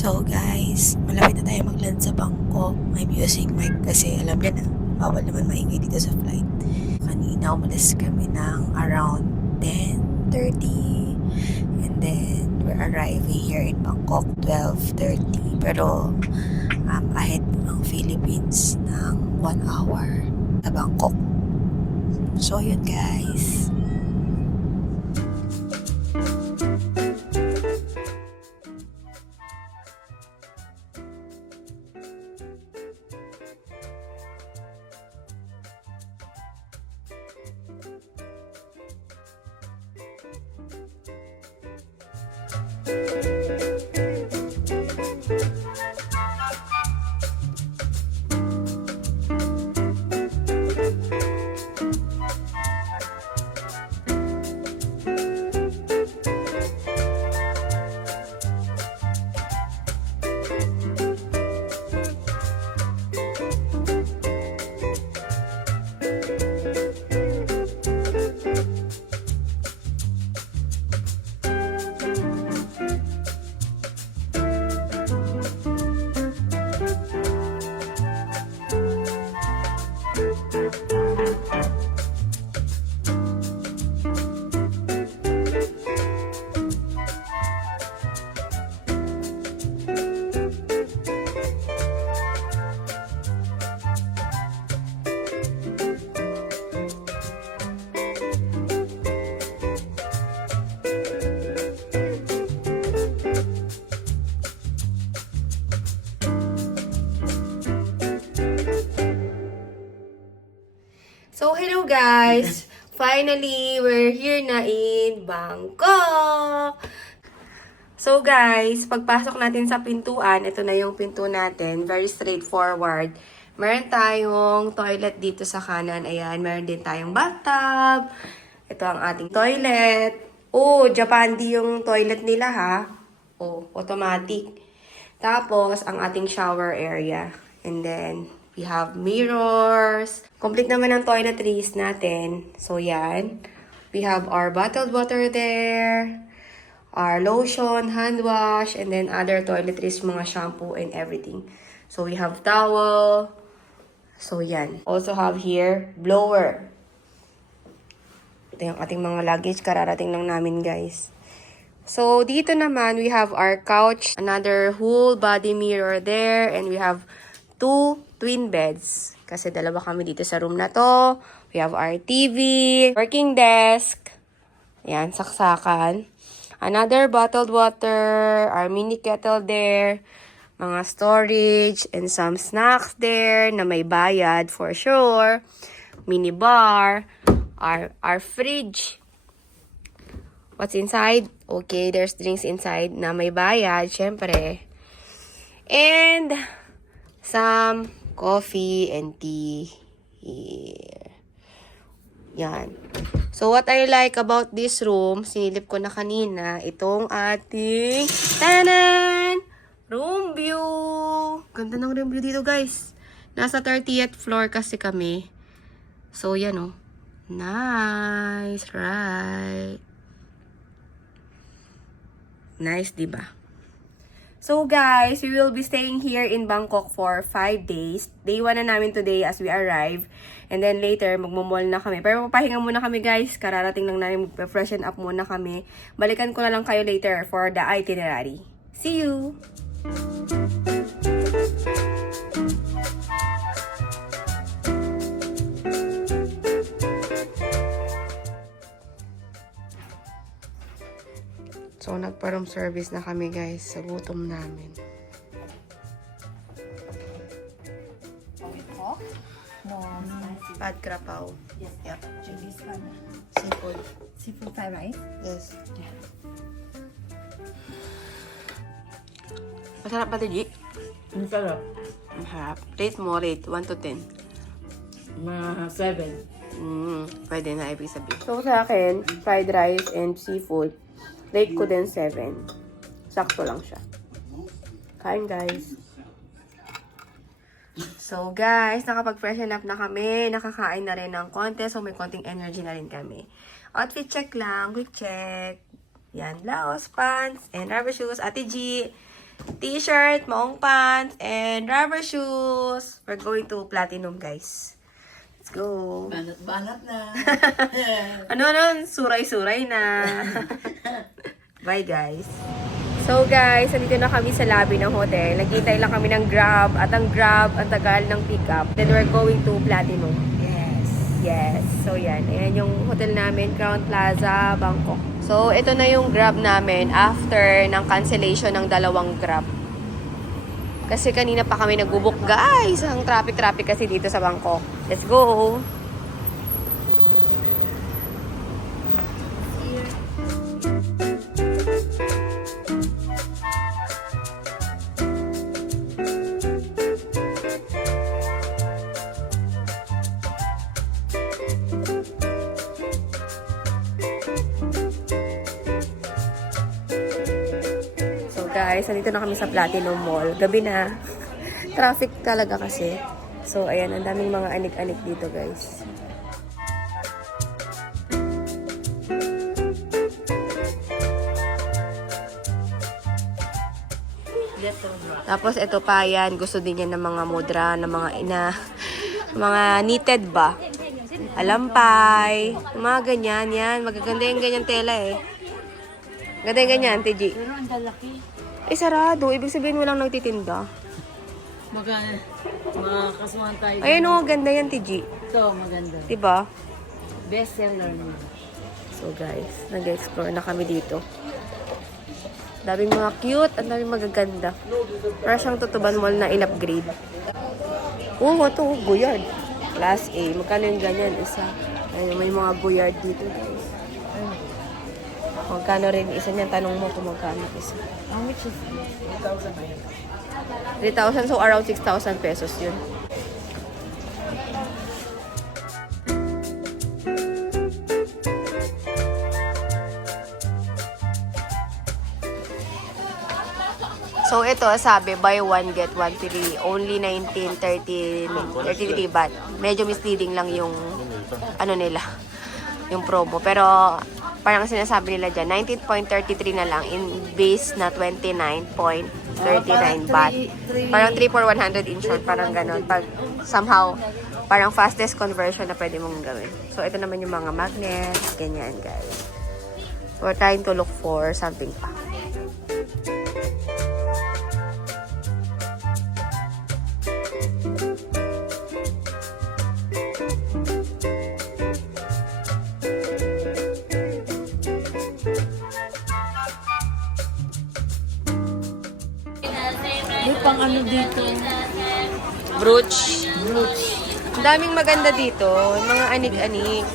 So guys, malapit na tayo mag-land sa Bangkok. I'm using mic kasi alam niya na, bawal naman maingay dito sa flight. Kanina umalis kami ng around 10:30 and then we're arriving here in Bangkok 12:30. Pero ahead ng Philippines ng 1 hour sa Bangkok. So yun guys. So, hello guys! Finally, we're here na in Bangkok! So guys, pagpasok natin sa pintuan, ito na yung pinto natin. Very straightforward. Meron tayong toilet dito sa kanan. Ayan, meron din tayong bathtub. Ito ang ating toilet. Oh, Japandi yung toilet nila ha. Oh, automatic. Tapos, ang ating shower area. And then, we have mirrors. Complete naman ang toiletries natin. So, yan. We have our bottled water there. Our lotion, hand wash, and then other toiletries, mga shampoo and everything. So, we have towel. So, yan. Also have here, blower. Ito yung ating mga luggage. Kararating lang namin, guys. So, dito naman, we have our couch. Another whole body mirror there. And we have 2 twin beds. Kasi dalawa kami dito sa room na to. We have our TV, working desk. Ayan, saksakan. Another bottled water, our mini kettle there. Mga storage and some snacks there na may bayad for sure. Mini bar, our fridge. What's inside? Okay, there's drinks inside na may bayad, syempre. And some coffee and tea here. Yan. So, what I like about this room, sinilip ko na kanina, itong ating tanan! Room view! Ganda ng room view dito, guys. Nasa 30th floor kasi kami. So, yan oh. Nice, right? Nice, diba? So guys, we will be staying here in Bangkok for 5 days. Day 1 na namin today as we arrive. And then later, magmamall na kami. Pero papahinga muna kami guys. Kararating lang namin, mag-freshen up muna kami. Balikan ko na lang kayo later for the itinerary. See you! So, nagpa-room service na kami guys sa gutom namin. No, spicy. Pad krapaw. Yes. Yep. And this one, Seafood. seafood fried rice. Yes. Masarap ba ito, G? Ang sarap. Masarap. Rate mo, rate. 1 to 10. Mga 7. Pwede na, ibig sabihin. So, sa akin, fried rice and seafood. Rate ko din 7. Sakto lang siya. Kain, guys. So, guys, nakapag-freshen up na kami. Nakakain na rin ng konti. So, may konting energy na rin kami. Outfit check lang. Quick check. Yan, blouse, pants, and rubber shoes. Ate G. T-shirt, maong pants, and rubber shoes. We're going to Platinum, guys. Let's go. Banat-banat na. Ano, suray-suray na. Bye, guys. So, guys, nandito na kami sa lobby ng hotel. Naghintay lang kami ng Grab. At ang Grab, ang tagal ng pickup. Then, we're going to Platinum. Yes. Yes. So, yan. Ayan yung hotel namin, Crown Plaza, Bangkok. So, ito na yung Grab namin after ng cancellation ng 2 Grab. Kasi kanina pa kami nagbubuk, guys. Ang traffic-traffic kasi dito sa Bangkok. Let's go! Guys, nandito na kami sa Platinum Mall. Gabi na. Traffic talaga kasi. So, ayan, ang daming mga anik-anik dito, guys. Tapos, ito pa yan. Gusto din yan ng mga mudra, ng mga mga knitted ba? Alampay. Mga ganyan, yan. Magaganda yung ganyan tela eh. Ganda yung ganyan, TG. Pero ang lalaki. Eh, sarado. Ibig sabihin walang nagtitinda. Makakasuhan tayo. Ayun o, ganda yan, TG. Ito, maganda. Diba? Best seller niya. So, guys, nag-explore na kami dito. Daming mga cute at daming magaganda. Para siyang Tutuban Mall na in-upgrade. Oh, ito, Goyard. Class A. Magkano yung ganyan? Isa. Ayun, may mga Goyard dito, guys. Magkano rin isa niyan? Tanong mo kung magkano isa. How much is 3,000, so around 6,000 pesos yun. So ito, sabi, buy one, get one free. Only 33 baht. Medyo misleading lang yung ano nila, yung promo. Pero parang sinasabi nila dyan, 19.33 na lang in base na 29.39 baht. Parang 3 for 100 in short, parang ganon. Pag somehow, parang fastest conversion na pwede mong gawin. So, ito naman yung mga magnets, ganyan guys. We're trying to look for something pa. may pang ano dito? Brooch. Ang daming maganda dito. Mga anik-anik.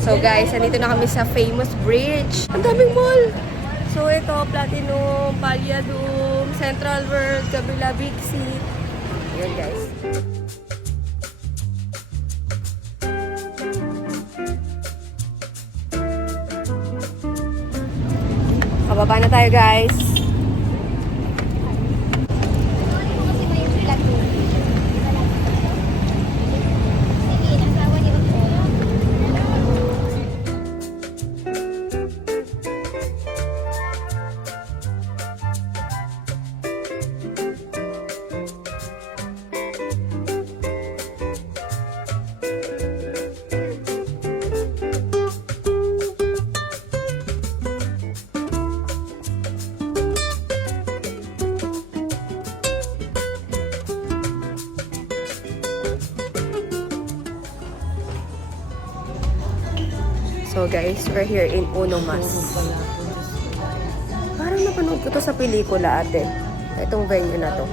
So guys, nandito na kami sa famous bridge. Ang daming mall. So ito, Platinum, Palyadum, Central World, Kabila Big Seat. Ayan guys. Kababa na tayo guys. So guys, we're here in Uno Mas. Parang napanood ko to sa pelikula ate. Itong venue na to.